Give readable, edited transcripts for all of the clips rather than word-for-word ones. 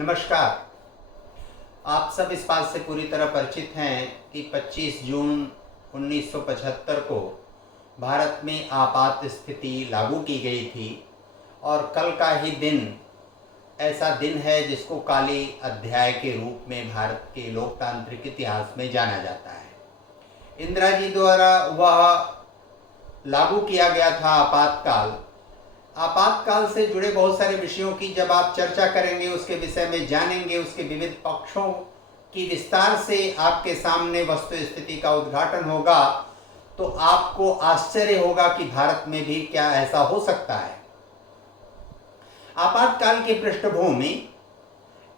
नमस्कार। आप सब इस बात से पूरी तरह परिचित हैं कि 25 जून 1975 को भारत में आपात स्थिति लागू की गई थी और कल का ही दिन ऐसा दिन है जिसको काली अध्याय के रूप में भारत के लोकतांत्रिक इतिहास में जाना जाता है। इंदिरा जी द्वारा वह लागू किया गया था आपातकाल। आपातकाल से जुड़े बहुत सारे विषयों की जब आप चर्चा करेंगे, उसके विषय में जानेंगे, उसके विविध पक्षों की विस्तार से आपके सामने वस्तु स्थिति का उद्घाटन होगा, तो आपको आश्चर्य होगा कि भारत में भी क्या ऐसा हो सकता है। आपातकाल की पृष्ठभूमि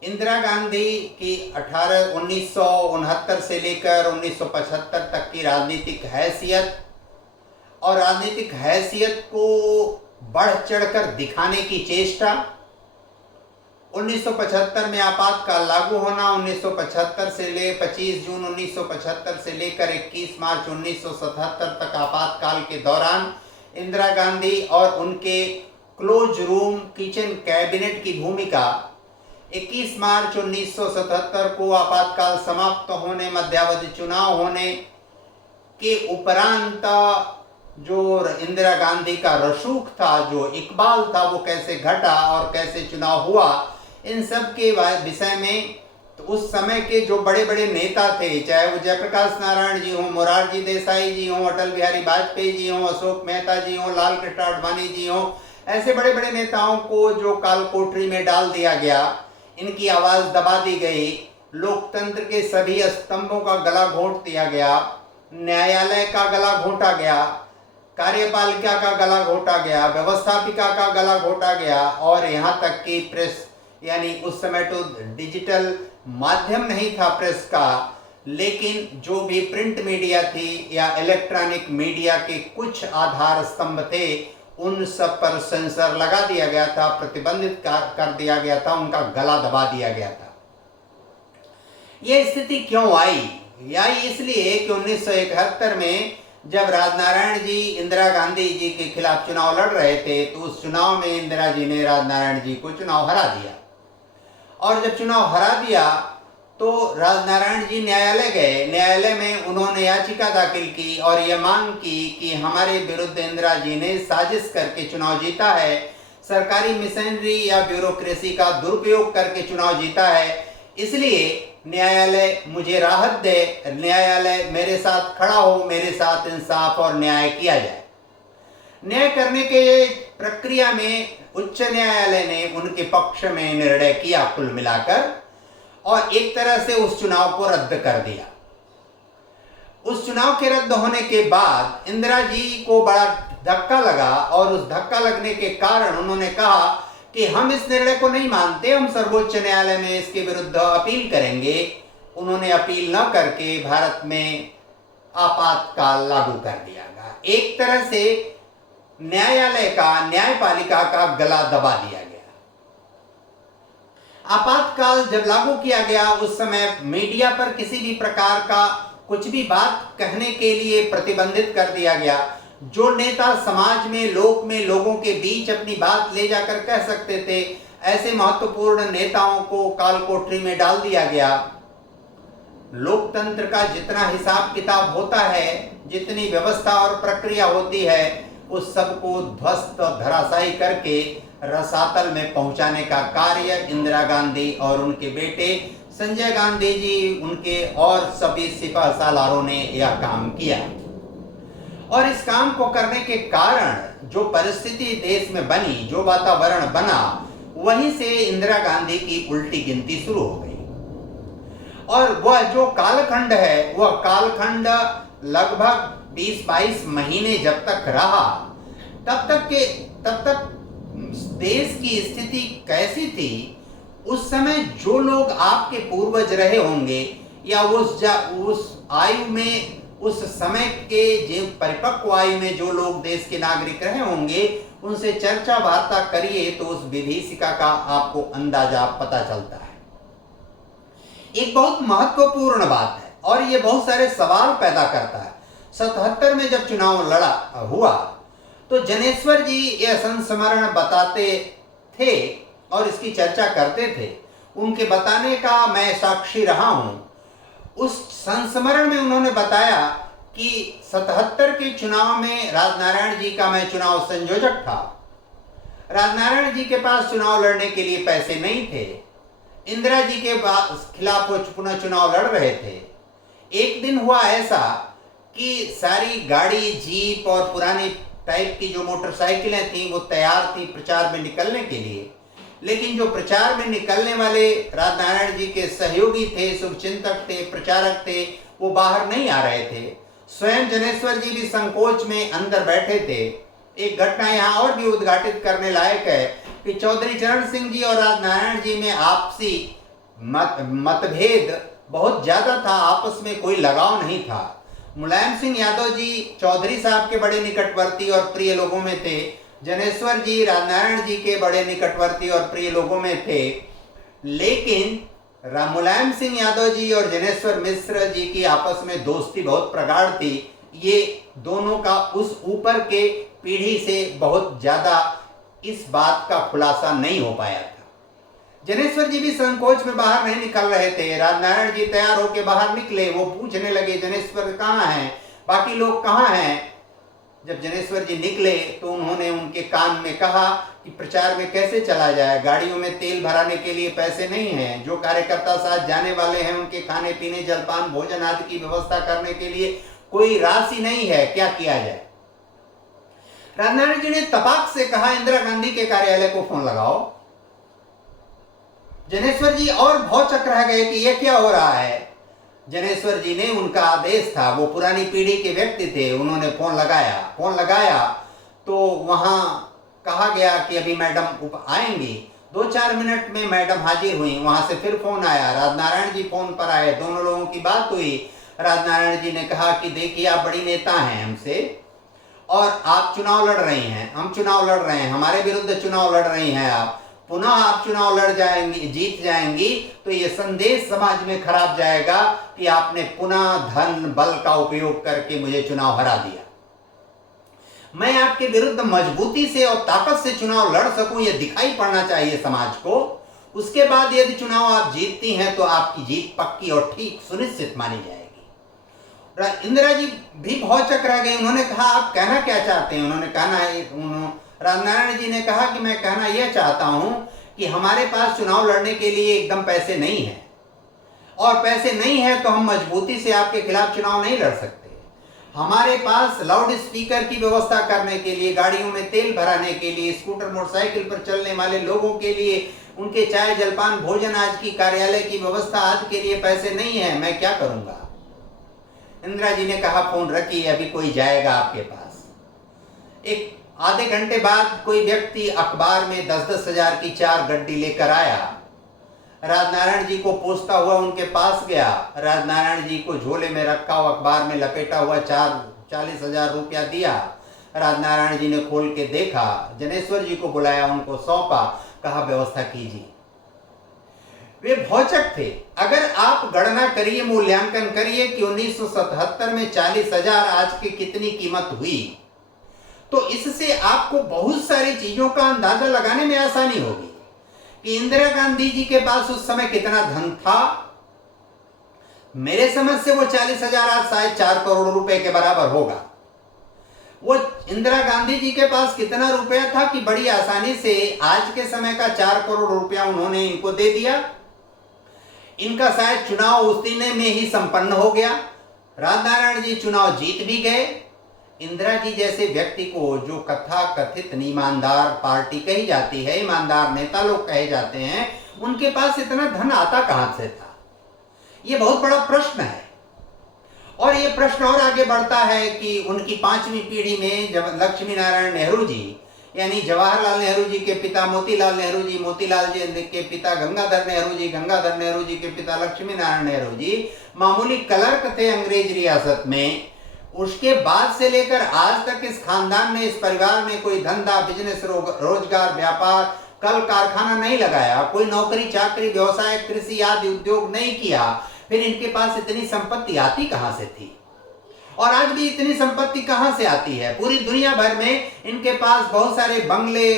इंदिरा गांधी की 1969 से लेकर 1975 तक की राजनीतिक हैसियत और राजनीतिक हैसियत को बढ़ चढ़कर दिखाने की चेष्टा। 1975 में आपातकाल लागू होना, 1975 से ले 25 जून 1975 से लेकर 21 मार्च 1977 तक आपातकाल के दौरान इंदिरा गांधी और उनके क्लोज रूम किचन कैबिनेट की भूमिका। 21 मार्च 1977 को आपातकाल समाप्त होने, मध्यावधि चुनाव होने के उपरांत जो इंदिरा गांधी का रसूख था, जो इकबाल था, वो कैसे घटा और कैसे चुनाव हुआ, इन सब के विषय में तो उस समय के जो बड़े बड़े नेता थे, चाहे वो जयप्रकाश नारायण जी हों, मोरारजी देसाई जी हों, अटल बिहारी वाजपेयी जी हों, अशोक मेहता जी हों, लाल कृष्ण आडवाणी जी हों, ऐसे बड़े बड़े नेताओं को जो काल कोठरी में डाल दिया गया, इनकी आवाज़ दबा दी गई, लोकतंत्र के सभी स्तंभों का गला घोंट दिया गया, न्यायालय का गला घोंटा गया, कार्यपालिका का गला घोटा गया, व्यवस्थापिका का गला घोटा गया, और यहाँ तक कि प्रेस, यानी उस समय तो डिजिटल माध्यम नहीं था प्रेस का, लेकिन जो भी प्रिंट मीडिया थी या इलेक्ट्रॉनिक मीडिया के कुछ आधार स्तंभ थे, उन सब पर सेंसर लगा दिया गया था, प्रतिबंधित कर दिया गया था, उनका गला दबा दिया गया था। यह स्थिति क्यों आई? इसलिए कि 1971 में जब राजनारायण जी इंदिरा गांधी जी के खिलाफ चुनाव लड़ रहे थे, तो उस चुनाव में इंदिरा जी ने राजनारायण जी को चुनाव हरा दिया, और जब चुनाव हरा दिया तो राजनारायण जी न्यायालय गए। न्यायालय में उन्होंने याचिका दाखिल की और यह मांग की कि हमारे विरुद्ध इंदिरा जी ने साजिश करके चुनाव जीता है, सरकारी मिशनरी या ब्यूरोक्रेसी का दुरुपयोग करके चुनाव जीता है, इसलिए न्यायालय मुझे राहत दे, न्यायालय मेरे साथ खड़ा हो, मेरे साथ इंसाफ और न्याय किया जाए। न्याय करने के प्रक्रिया में उच्च न्यायालय ने उनके पक्ष में निर्णय किया कुल मिलाकर, और एक तरह से उस चुनाव को रद्द कर दिया। उस चुनाव के रद्द होने के बाद इंदिरा जी को बड़ा धक्का लगा, और उस धक्का लगने के कारण उन्होंने कहा कि हम इस निर्णय को नहीं मानते, हम सर्वोच्च न्यायालय में इसके विरुद्ध अपील करेंगे। उन्होंने अपील न करके भारत में आपातकाल लागू कर दिया गया। एक तरह से न्यायालय का, न्यायपालिका का गला दबा दिया गया। आपातकाल जब लागू किया गया, उस समय मीडिया पर किसी भी प्रकार का कुछ भी बात कहने के लिए प्रतिबंधित कर दिया गया। जो नेता समाज में, लोगों के बीच अपनी बात ले जाकर कह सकते थे, ऐसे महत्वपूर्ण नेताओं को काल कोठरी में डाल दिया गया। लोकतंत्र का जितना हिसाब किताब होता है, जितनी व्यवस्था और प्रक्रिया होती है, उस सब को ध्वस्त धराशायी करके रसातल में पहुंचाने का कार्य इंदिरा गांधी और उनके बेटे संजय गांधी जी, उनके और सभी सिपह सालारों ने यह काम किया। और इस काम को करने के कारण जो परिस्थिति देश में बनी, जो वातावरण बना, वहीं से इंदिरा गांधी की उल्टी गिनती शुरू हो गई। और वह जो कालखंड है, वह कालखंड लगभग 20-22 महीने जब तक रहा, तब तक देश की स्थिति कैसी थी, उस समय जो लोग आपके पूर्वज रहे होंगे, या उस आयु में, उस समय के जो परिपक्व आयु में जो लोग देश के नागरिक रहे होंगे, उनसे चर्चा वार्ता करिए तो उस विभीषिका का आपको अंदाजा पता चलता है। एक बहुत महत्वपूर्ण बात है और ये बहुत सारे सवाल पैदा करता है। 77 में जब चुनाव हुआ तो जनेश्वर जी यह संस्मरण बताते थे और इसकी चर्चा करते थे। उनके बताने का मैं साक्षी रहा हूं। उस संस्मरण में उन्होंने बताया कि 77 के चुनाव में राजनारायण जी का मैं चुनाव संयोजक था। राजनारायण जी के पास चुनाव लड़ने के लिए पैसे नहीं थे। इंदिरा जी के खिलाफ वो पुनः चुनाव लड़ रहे थे। एक दिन हुआ ऐसा कि सारी गाड़ी, जीप और पुरानी टाइप की जो मोटरसाइकिलें थी वो तैयार थी प्रचार में निकलने के लिए, लेकिन जो प्रचार में निकलने वाले राजनारायण जी के सहयोगी थे, शुभचिंतक थे, प्रचारक थे, वो बाहर नहीं आ रहे थे। स्वयं जनेश्वर जी भी संकोच में अंदर बैठे थे। एक घटना यहाँ और भी उद्घाटित करने लायक है कि चौधरी चरण सिंह जी और राजनारायण जी में आपसी मतभेद बहुत ज्यादा था, आपस में कोई लगाव नहीं था। मुलायम सिंह यादव जी चौधरी साहब के बड़े निकटवर्ती और प्रिय लोगों में थे। जनेश्वर जी राजनारायण जी के बड़े निकटवर्ती और प्रिय लोगों में थे, लेकिन मुलायम सिंह यादव जी और जनेश्वर मिश्र जी की आपस में दोस्ती बहुत प्रगाढ़ थी। ये दोनों का उस ऊपर के पीढ़ी से बहुत ज्यादा इस बात का खुलासा नहीं हो पाया था। जनेश्वर जी भी संकोच में बाहर नहीं निकल रहे थे। राजनारायण जी तैयार होकर बाहर निकले। वो पूछने लगे, जनेश्वर कहाँ हैं, बाकी लोग कहाँ हैं। जब जनेश्वर जी निकले तो उन्होंने उनके कान में कहा कि प्रचार में कैसे चला जाए, गाड़ियों में तेल भराने के लिए पैसे नहीं हैं, जो कार्यकर्ता साथ जाने वाले हैं उनके खाने पीने, जलपान, भोजन आदि की व्यवस्था करने के लिए कोई राशि नहीं है, क्या किया जाए। राजनारायण जी ने तपाक से कहा, इंदिरा गांधी के कार्यालय को फोन लगाओ। जनेश्वर जी और भौचक रह गए कि यह क्या हो रहा है। जनेश्वर जी ने, उनका आदेश था, वो पुरानी पीढ़ी के व्यक्ति थे, उन्होंने फोन लगाया तो वहां कहा गया कि अभी मैडम आएंगी। 2-4 मिनट में मैडम हाजिर हुई। वहां से फिर फोन आया, राजनारायण जी फोन पर आए, दोनों लोगों की बात हुई। राजनारायण जी ने कहा कि देखिए आप बड़ी नेता हैं हमसे और आप चुनाव लड़ रही हैं, हम चुनाव लड़ रहे हैं, हमारे विरुद्ध चुनाव लड़ रही हैं आप, पुनः आप चुनाव लड़ जाएंगी, जीत जाएंगी तो ये संदेश समाज में खराब जाएगा कि आपने पुनः धन बल का उपयोग करके मुझे चुनाव हरा दिया। मैं आपके विरुद्ध मजबूती से और ताकत से चुनाव लड़ सकूं, यह दिखाई पड़ना चाहिए समाज को। उसके बाद यदि चुनाव आप जीतती हैं तो आपकी जीत पक्की और ठीक सुनिश्चित मानी जाएगी। इंदिरा जी भी भौचक रह गई। उन्होंने कहा, आप कहना क्या चाहते हैं। राजनारायण जी ने कहा कि मैं कहना यह चाहता हूं कि हमारे पास चुनाव लड़ने के लिए एकदम पैसे नहीं है, और पैसे नहीं है तो हम मजबूती से आपके खिलाफ चुनाव नहीं लड़ सकते। हमारे पास लाउड स्पीकर की व्यवस्था करने के लिए, गाड़ियों में तेल भराने के लिए, स्कूटर मोटरसाइकिल पर चलने वाले लोगों के लिए उनके चाय जलपान भोजन आज की कार्यालय की व्यवस्था आज के लिए पैसे नहीं है, मैं क्या करूंगा। इंदिरा जी ने कहा, फोन रखिए, अभी कोई जाएगा आपके पास। एक आधे घंटे बाद कोई व्यक्ति अखबार में 10-10 हजार की 4 गड्डी लेकर आया। राजनारायण जी को पूछता हुआ उनके पास गया। राजनारायण जी को झोले में रखा हुआ अखबार में लपेटा हुआ 40 हजार रुपया दिया। राजनारायण जी ने खोल के देखा, जनेश्वर जी को बुलाया, उनको सौंपा, कहा व्यवस्था कीजिए। वे भौचक थे। अगर आप गणना करिए, मूल्यांकन करिए कि 1977 में 40 हजार आज की कितनी कीमत हुई, तो इससे आपको बहुत सारी चीजों का अंदाजा लगाने में आसानी होगी कि इंदिरा गांधी जी के पास उस समय कितना धन था। मेरे समझ से वो 40 हजार आज शायद 4 करोड़ रुपए के बराबर होगा। वो इंदिरा गांधी जी के पास कितना रुपया था कि बड़ी आसानी से आज के समय का 4 करोड़ रुपया उन्होंने इनको दे दिया। इनका शायद चुनाव उस दिन में ही संपन्न हो गया। राजनारायण जी चुनाव जीत भी गए। इंदिरा जी जैसे व्यक्ति को, जो कथा कथित ईमानदार पार्टी कही जाती है, ईमानदार नेता लोग कहे जाते हैं, उनके पास इतना धन आता कहां से था, ये बहुत बड़ा प्रश्न है। और ये प्रश्न और आगे बढ़ता है कि उनकी 5वीं पीढ़ी में जब लक्ष्मी नारायण नेहरू जी, यानी जवाहरलाल नेहरू जी के पिता मोतीलाल नेहरू जी, मोतीलाल जी के पिता गंगाधर नेहरू जी, गंगाधर नेहरू जी के पिता लक्ष्मी नारायण नेहरू जी मामूली क्लर्क थे अंग्रेज रियासत में। उसके बाद से लेकर आज तक इस खानदान ने, इस परिवार ने कोई धंधा, बिजनेस, रोजगार, व्यापार, कल कारखाना नहीं लगाया, कोई नौकरी चाकरी, व्यवसाय, कृषि आदि उद्योग नहीं किया। फिर इनके पास इतनी संपत्ति आती कहां से थी, और आज भी इतनी संपत्ति कहां से आती है। पूरी दुनिया भर में इनके पास बहुत सारे बंगले,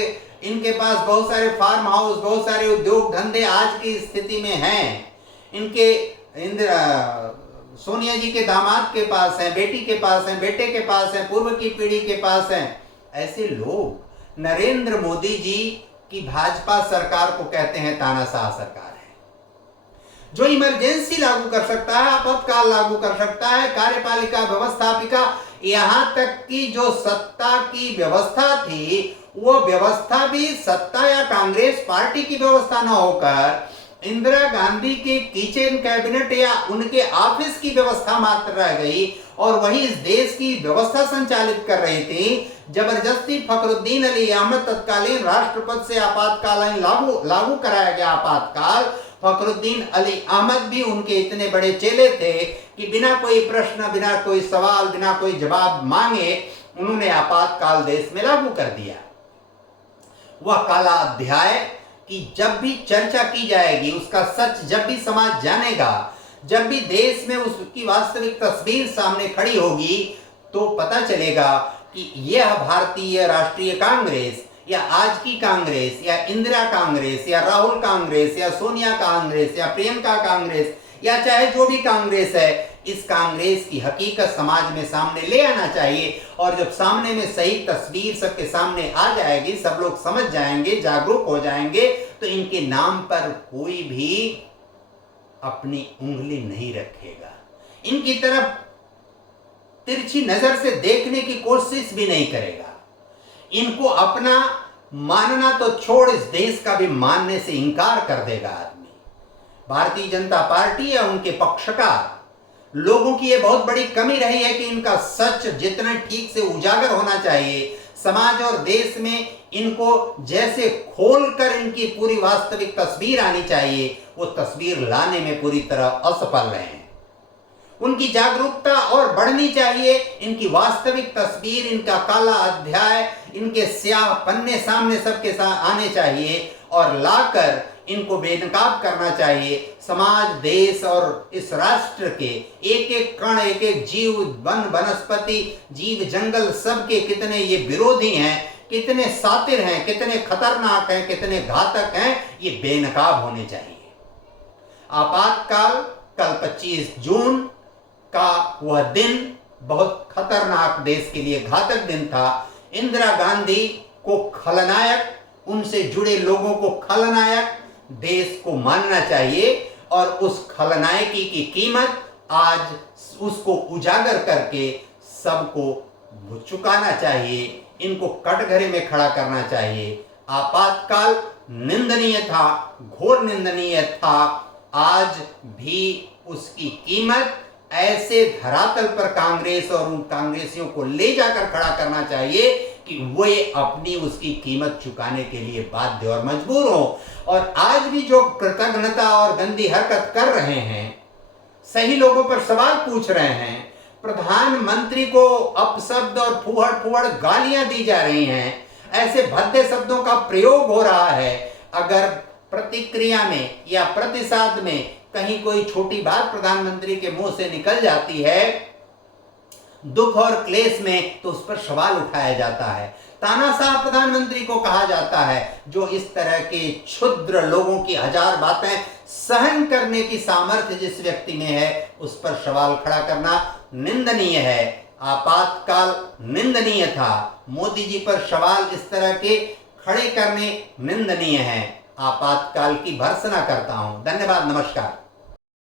इनके पास बहुत सारे फार्म हाउस, बहुत सारे उद्योग धंधे आज की स्थिति में हैं। इनके सोनिया जी के दामाद के पास है, बेटी के पास है, बेटे के पास है, पूर्व की पीढ़ी के पास है। ऐसे लोग नरेंद्र मोदी जी की भाजपा सरकार को कहते हैं तानाशाह सरकार है, जो इमरजेंसी लागू कर सकता है, आपातकाल लागू कर सकता है, कार्यपालिका, व्यवस्थापिका, यहां तक कि जो सत्ता की व्यवस्था थी वो व्यवस्था भी सत्ता या कांग्रेस पार्टी की व्यवस्था न होकर इंदिरा गांधी के किचन कैबिनेट या उनके ऑफिस की व्यवस्था मात्र रह गई और वही इस देश की व्यवस्था संचालित कर रही थी। जबरदस्ती फखरुद्दीन अली अहमद तत्कालीन राष्ट्रपति से आपातकालीन लागू कराया गया आपातकाल। फखरुद्दीन अली अहमद भी उनके इतने बड़े चेले थे कि बिना कोई प्रश्न, बिना कोई सवाल, बिना कोई जवाब मांगे उन्होंने आपातकाल देश में लागू कर दिया। वह काला अध्याय कि जब भी चर्चा की जाएगी, उसका सच जब भी समाज जानेगा, जब भी देश में उसकी वास्तविक तस्वीर सामने खड़ी होगी, तो पता चलेगा कि यह भारतीय राष्ट्रीय कांग्रेस या आज की कांग्रेस या इंदिरा कांग्रेस या राहुल कांग्रेस या सोनिया कांग्रेस या प्रियंका कांग्रेस या चाहे जो भी कांग्रेस है, इस कांग्रेस की हकीकत समाज में सामने ले आना चाहिए। और जब सामने में सही तस्वीर सबके सामने आ जाएगी, सब लोग समझ जाएंगे, जागरूक हो जाएंगे, तो इनके नाम पर कोई भी अपनी उंगली नहीं रखेगा, इनकी तरफ तिरछी नजर से देखने की कोशिश भी नहीं करेगा। इनको अपना मानना तो छोड़ इस देश का भी मानने से इनकार कर देगा आदमी। भारतीय जनता पार्टी या उनके पक्षकार लोगों की यह बहुत बड़ी कमी रही है कि इनका सच जितना ठीक से उजागर होना चाहिए समाज और देश में, इनको जैसे खोलकर इनकी पूरी वास्तविक तस्वीर आनी चाहिए, वो तस्वीर लाने में पूरी तरह असफल रहे हैं। उनकी जागरूकता और बढ़नी चाहिए, इनकी वास्तविक तस्वीर, इनका काला अध्याय, इनके स्याह पन्ने सामने सबके साथ आने चाहिए और लाकर इनको बेनकाब करना चाहिए। समाज, देश और इस राष्ट्र के एक एक कण, एक एक जीव, वन वनस्पति, जीव जंगल, सबके कितने ये विरोधी हैं, कितने सातिर हैं, कितने खतरनाक हैं, कितने घातक हैं, ये बेनकाब होने चाहिए। आपातकाल कल 25 जून का वह दिन बहुत खतरनाक, देश के लिए घातक दिन था। इंदिरा गांधी को खलनायक, उनसे जुड़े लोगों को खलनायक देश को मानना चाहिए और उस खलनायकी की कीमत आज उसको उजागर करके सबको चुकाना चाहिए, इनको कटघरे में खड़ा करना चाहिए। आपातकाल निंदनीय था, घोर निंदनीय था, आज भी उसकी कीमत ऐसे धरातल पर कांग्रेस और उन कांग्रेसियों को ले जाकर खड़ा करना चाहिए कि वे अपनी उसकी कीमत चुकाने के लिए बाध्य और मजबूर हो। और आज भी जो कृतज्ञता और गंदी हरकत कर रहे हैं, सही लोगों पर सवाल पूछ रहे हैं, प्रधानमंत्री को अपशब्द और फूहड़ फूहड़ गालियां दी जा रही हैं, ऐसे भद्दे शब्दों का प्रयोग हो रहा है, अगर प्रतिक्रिया में या प्रतिसाद में कहीं कोई छोटी बात प्रधानमंत्री के मुंह से निकल जाती है दुख और क्लेश में, तो उस पर सवाल उठाया जाता है, तानाशाह प्रधानमंत्री को कहा जाता है। जो इस तरह के क्षुद्र लोगों की हजार बातें सहन करने की सामर्थ्य जिस व्यक्ति में है, उस पर सवाल खड़ा करना निंदनीय है। आपातकाल निंदनीय था, मोदी जी पर सवाल इस तरह के खड़े करने निंदनीय है। आपातकाल की भर्त्सना करता हूं। धन्यवाद, नमस्कार।